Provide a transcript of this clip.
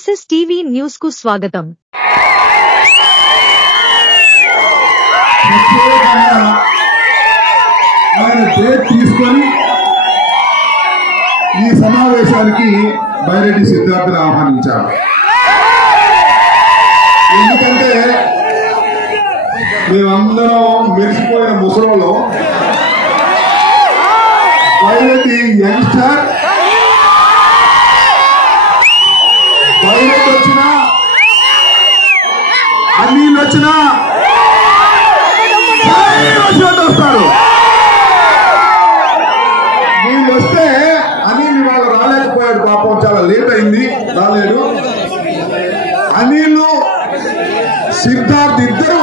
SSTV news కు స్వాగతం. ఆయన డేట్ తీసుకొని ఈ సమావేశానికి బైరెడ్డి సిద్ధార్థను ఆహ్వానించారు. ఎందుకంటే మేమందరం మెరిసిపోయిన ముసలిలో బైరెడ్డి యంగ్స్టర్ బైరెడ్డి వచ్చినా అనిల్ వచ్చినా వస్తారు. వీళ్ళు వస్తే అనిల్ వాళ్ళు రాలేకపోయాడు, పాపం చాలా లేట్ అయింది, రాలేడు. అనిల్ సిద్ధార్థ్ ఇద్దరు